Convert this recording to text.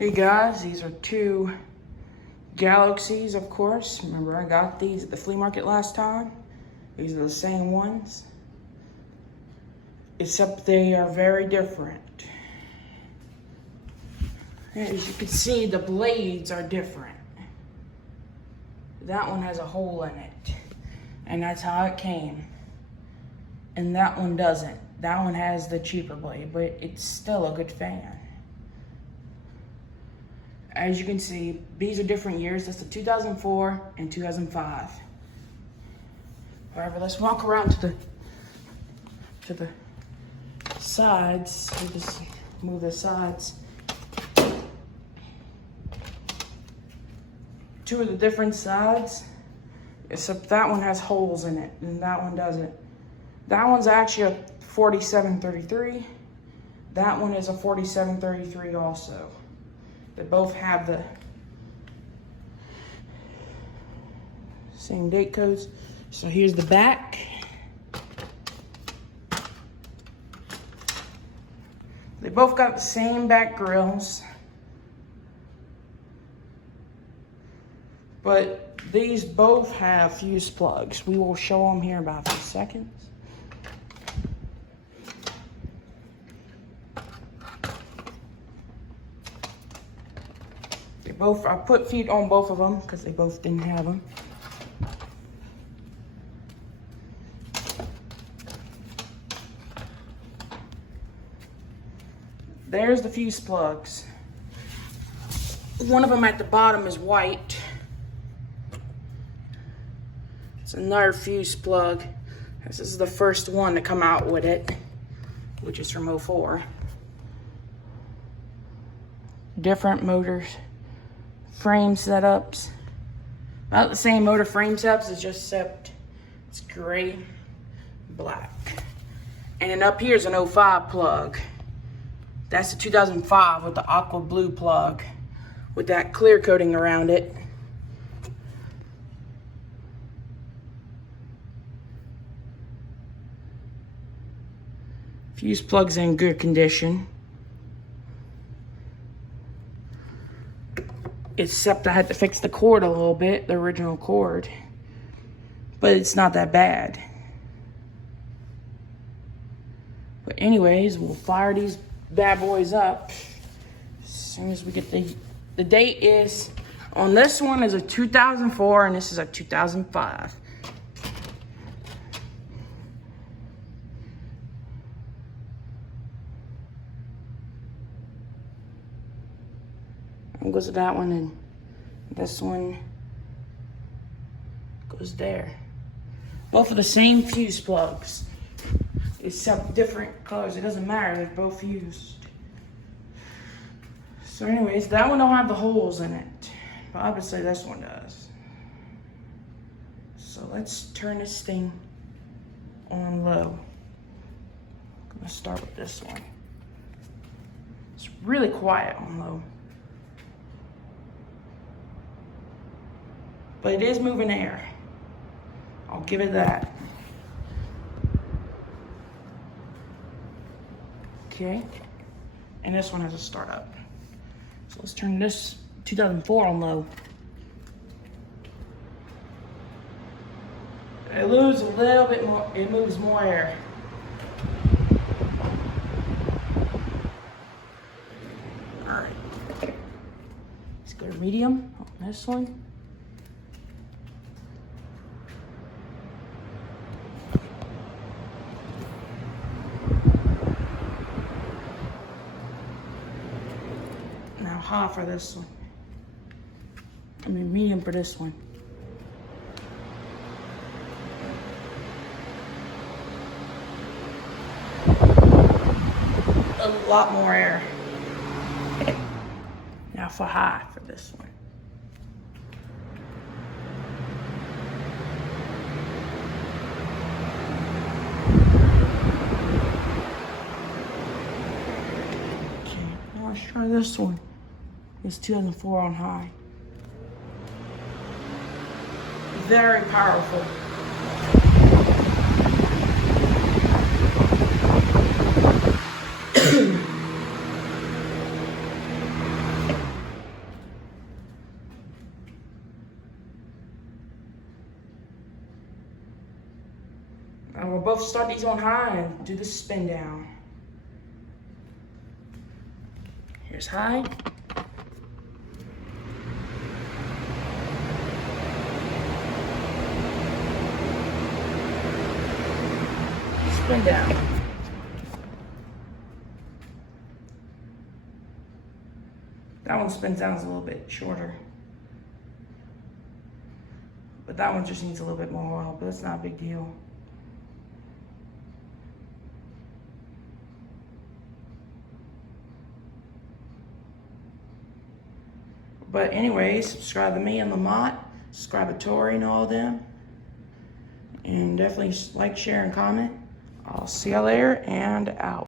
Hey guys, these are two Galaxies, of course. Remember, I got these at the flea market last time. These are the same ones, except they are very different. As you can see, the blades are different. That one has a hole in it, and that's how it came. And that one doesn't. That one has the cheaper blade, but it's still a good fan. As you can see, these are different years. That's the 2004 and 2005. However, let's walk around to the sides. We'll just move the sides. Two of the different sides, except that one has holes in it and that one doesn't. That one's actually a 4733. That one is a 4733 also. They both have the same date codes. So here's the back. They both got the same back grills. But these both have fuse plugs. We will show them here in about a few seconds. I put feet on both of them because they both didn't have them. There's the fuse plugs. One of them at the bottom is white. It's another fuse plug. This is the first one to come out with it, which is from 04. Different motors. Frame setups, about the same motor frame setups, it's just except it's gray, black. And then up here is an 05 plug. That's the 2005 with the aqua blue plug with that clear coating around it. Fuse plug's in good condition. Except I had to fix the cord a little bit, the original cord. But it's not that bad. But anyways, we'll fire these bad boys up as soon as we get the date is, on this one is a 2004 and this is a 2005. One goes to that one and this one goes there. Both are the same fuse plugs, except different colors. It doesn't matter, they're both fused. So anyways, that one don't have the holes in it, but obviously this one does. So let's turn this thing on low. I'm gonna start with this one. It's really quiet on low. But it is moving air. I'll give it that. Okay. And this one has a startup. So let's turn this 2004 on low. It moves a little bit more, it moves more air. All right. Let's go to medium on this one. High for this one. I mean medium for this one. A lot more air. Now for high for this one. Okay, now let's try this one. It's 2004 on high. Very powerful. we'll both start these on high and do the spin down. Here's high. Spin down. That one spins down is a little bit shorter. But that one just needs a little bit more oil, but that's not a big deal. But anyways, subscribe to me and Lamont, subscribe to Tori and all of them. And definitely like, share, and comment. I'll see y'all later and out.